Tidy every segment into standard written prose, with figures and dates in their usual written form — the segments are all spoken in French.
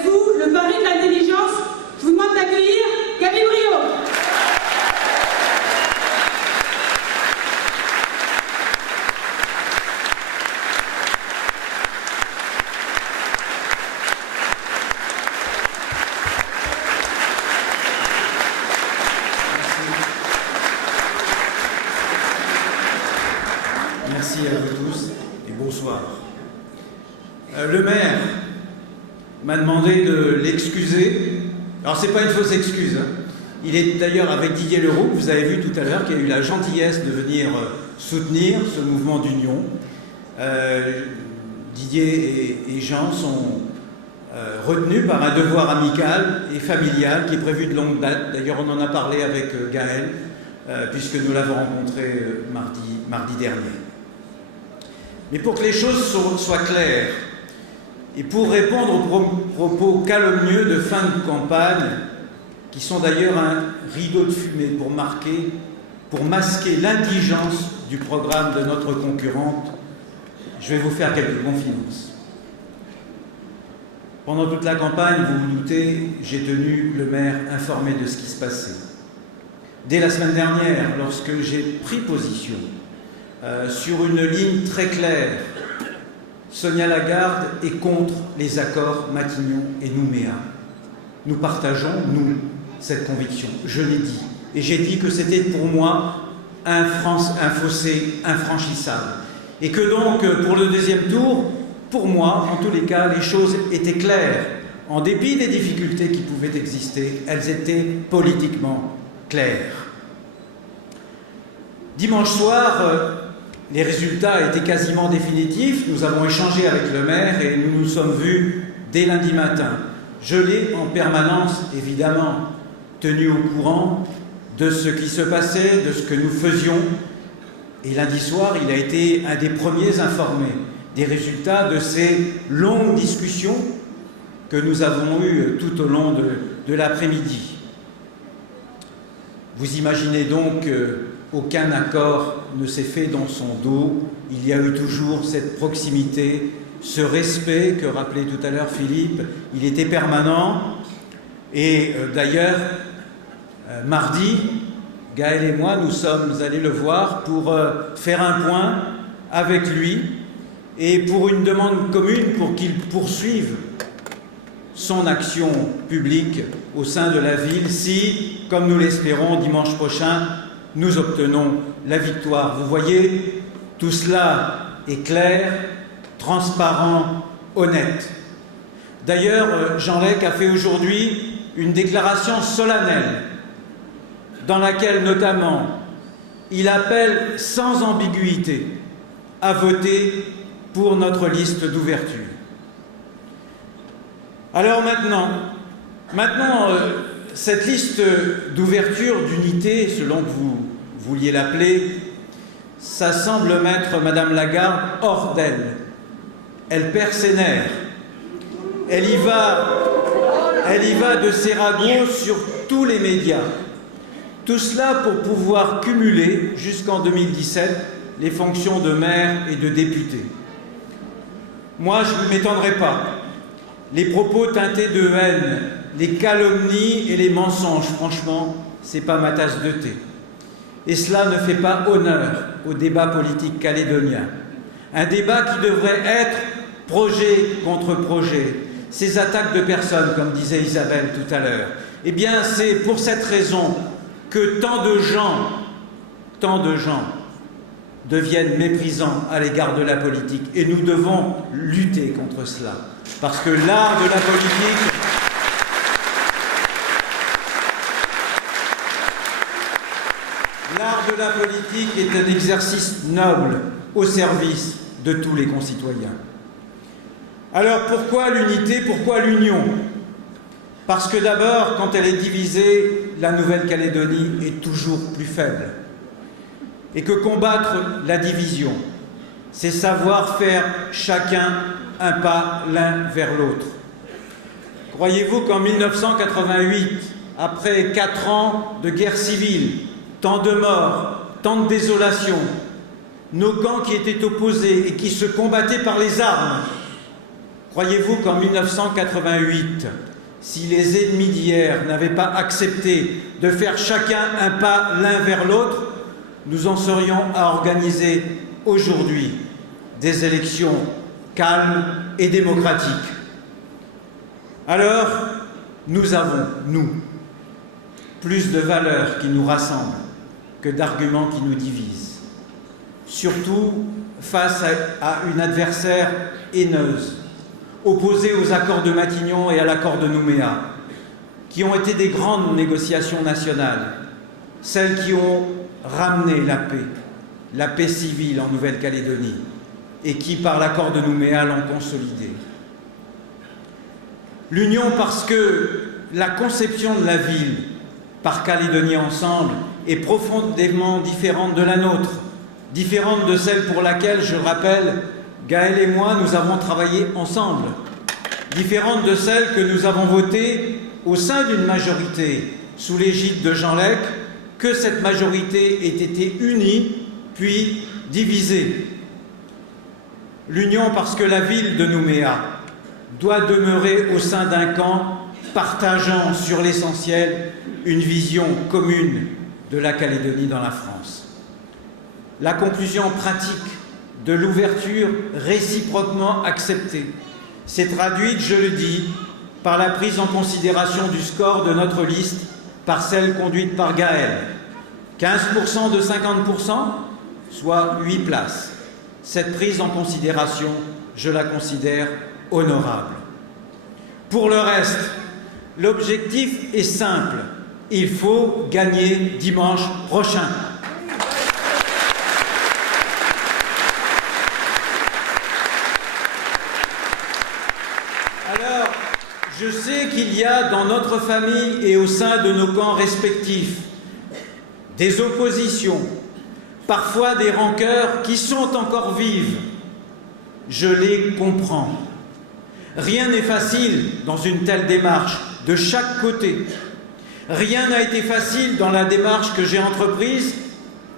avec vous le pari de l'intelligence. Je vous demande d'accueillir Gaby Briot. Merci à vous tous et bonsoir. Le maire m'a demandé de l'excuser. Alors, ce n'est pas une fausse excuse. Il est d'ailleurs avec Didier Leroux, que vous avez vu tout à l'heure, qui a eu la gentillesse de venir soutenir ce mouvement d'union. Didier et Jean sont retenus par un devoir amical et familial qui est prévu de longue date. D'ailleurs, on en a parlé avec Gaël, puisque nous l'avons rencontré mardi dernier. Mais pour que les choses soient claires, et pour répondre aux propos calomnieux de fin de campagne, qui sont d'ailleurs un rideau de fumée pour masquer l'indigence du programme de notre concurrente, je vais vous faire quelques confidences. Pendant toute la campagne, vous vous doutez, j'ai tenu le maire informé de ce qui se passait. Dès la semaine dernière, lorsque j'ai pris position sur une ligne très claire, Sonia Lagarde est contre les accords Matignon et Nouméa. Nous partageons, nous, cette conviction. Je l'ai dit. Et j'ai dit que c'était pour moi un fossé infranchissable. Et que donc, pour le deuxième tour, pour moi, en tous les cas, les choses étaient claires. En dépit des difficultés qui pouvaient exister, elles étaient politiquement claires. Dimanche soir, les résultats étaient quasiment définitifs. Nous avons échangé avec le maire et nous nous sommes vus dès lundi matin. Je l'ai en permanence, évidemment, tenu au courant de ce qui se passait, de ce que nous faisions. Et lundi soir, il a été un des premiers informés des résultats de ces longues discussions que nous avons eues tout au long de l'après-midi. Vous imaginez donc qu'aucun accord ne s'est fait dans son dos. Il y a eu toujours cette proximité, ce respect que rappelait tout à l'heure Philippe. Il était permanent. Et d'ailleurs, mardi, Gaël et moi, nous sommes allés le voir pour faire un point avec lui et pour une demande commune pour qu'il poursuive son action publique au sein de la ville si, comme nous l'espérons, dimanche prochain, nous obtenons la victoire. Vous voyez, tout cela est clair, transparent, honnête. D'ailleurs, Jean Lec a fait aujourd'hui une déclaration solennelle dans laquelle, notamment, il appelle sans ambiguïté à voter pour notre liste d'ouverture. Alors maintenant, cette liste d'ouverture, d'unité, selon que vous vouliez l'appeler, ça semble mettre Madame Lagarde hors d'elle. Elle perd ses nerfs. Elle y va de ses ragots sur tous les médias. Tout cela pour pouvoir cumuler jusqu'en 2017 les fonctions de maire et de député. Moi, je ne m'étendrai pas. Les propos teintés de haine, les calomnies et les mensonges, franchement, c'est pas ma tasse de thé. Et cela ne fait pas honneur au débat politique calédonien. Un débat qui devrait être projet contre projet. Ces attaques de personnes, comme disait Isabelle tout à l'heure, eh bien, c'est pour cette raison que tant de gens deviennent méprisants à l'égard de la politique. Et nous devons lutter contre cela. Parce que l'art de la politique est un exercice noble au service de tous les concitoyens. Alors pourquoi l'unité, pourquoi l'union? Parce que d'abord, quand elle est divisée, la Nouvelle-Calédonie est toujours plus faible. Et que combattre la division, c'est savoir faire chacun un pas l'un vers l'autre. Croyez-vous qu'en 1988, après 4 ans de guerre civile, tant de morts, tant de désolation, nos camps qui étaient opposés et qui se combattaient par les armes Croyez-vous qu'en 1988, si les ennemis d'hier n'avaient pas accepté de faire chacun un pas l'un vers l'autre, nous en serions à organiser aujourd'hui des élections calmes et démocratiques? Alors, nous avons, nous, plus de valeurs qui nous rassemblent que d'arguments qui nous divisent. Surtout face à une adversaire haineuse, opposée aux accords de Matignon et à l'accord de Nouméa, qui ont été des grandes négociations nationales, celles qui ont ramené la paix civile en Nouvelle-Calédonie, et qui, par l'accord de Nouméa, l'ont consolidée. L'union parce que la conception de la ville par Calédonie Ensemble est profondément différente de la nôtre, différente de celle pour laquelle, je rappelle, Gaël et moi, nous avons travaillé ensemble, différente de celle que nous avons votée au sein d'une majorité sous l'égide de Jean Lec, que cette majorité ait été unie puis divisée. L'union parce que la ville de Nouméa doit demeurer au sein d'un camp partageant sur l'essentiel une vision commune de la Calédonie dans la France. La conclusion pratique de l'ouverture réciproquement acceptée s'est traduite, je le dis, par la prise en considération du score de notre liste par celle conduite par Gaël. 15% de 50%, soit 8 places. Cette prise en considération, je la considère honorable. Pour le reste, l'objectif est simple. Il faut gagner dimanche prochain. Alors, je sais qu'il y a dans notre famille et au sein de nos camps respectifs des oppositions, parfois des rancœurs qui sont encore vives. Je les comprends. Rien n'est facile dans une telle démarche, de chaque côté. Rien n'a été facile dans la démarche que j'ai entreprise,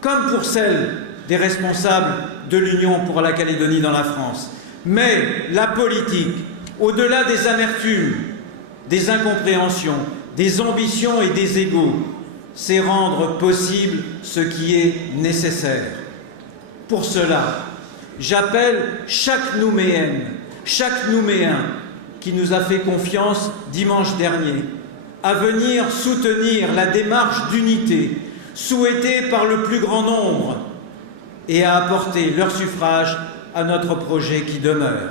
comme pour celle des responsables de l'Union pour la Calédonie dans la France. Mais la politique, au-delà des amertumes, des incompréhensions, des ambitions et des égos, c'est rendre possible ce qui est nécessaire. Pour cela, j'appelle chaque Nouméenne, chaque Nouméen qui nous a fait confiance dimanche dernier à venir soutenir la démarche d'unité souhaitée par le plus grand nombre et à apporter leur suffrage à notre projet qui demeure.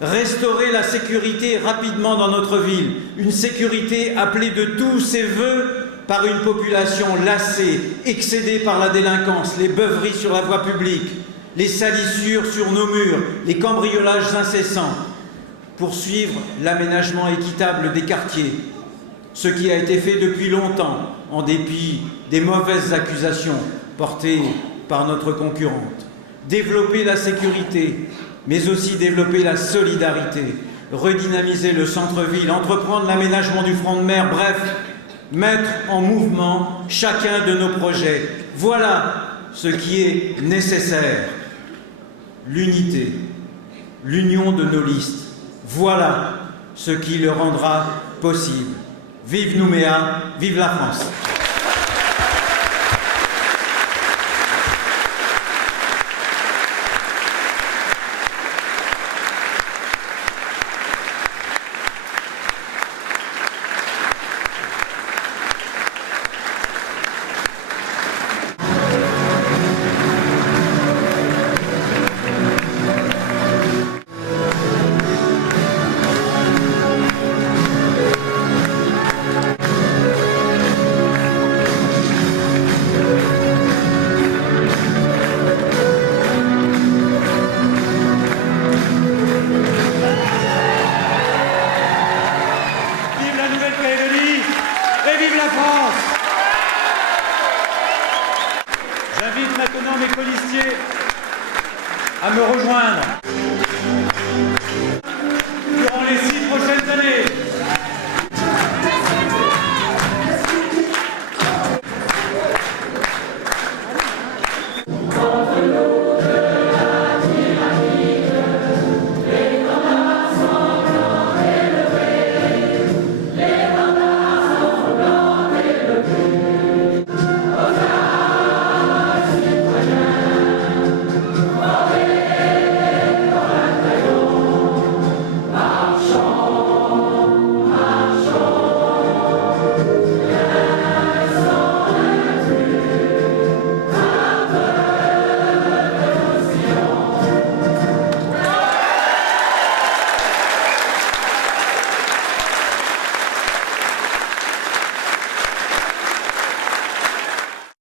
Restaurer la sécurité rapidement dans notre ville, une sécurité appelée de tous ses vœux par une population lassée, excédée par la délinquance, les beuveries sur la voie publique, les salissures sur nos murs, les cambriolages incessants. Poursuivre l'aménagement équitable des quartiers, ce qui a été fait depuis longtemps, en dépit des mauvaises accusations portées par notre concurrente. Développer la sécurité, mais aussi développer la solidarité, redynamiser le centre-ville, entreprendre l'aménagement du front de mer, bref, mettre en mouvement chacun de nos projets. Voilà ce qui est nécessaire. L'unité, l'union de nos listes, voilà ce qui le rendra possible. Vive Nouméa, vive la France! Et vive la France! J'invite maintenant mes colistiers à me rejoindre.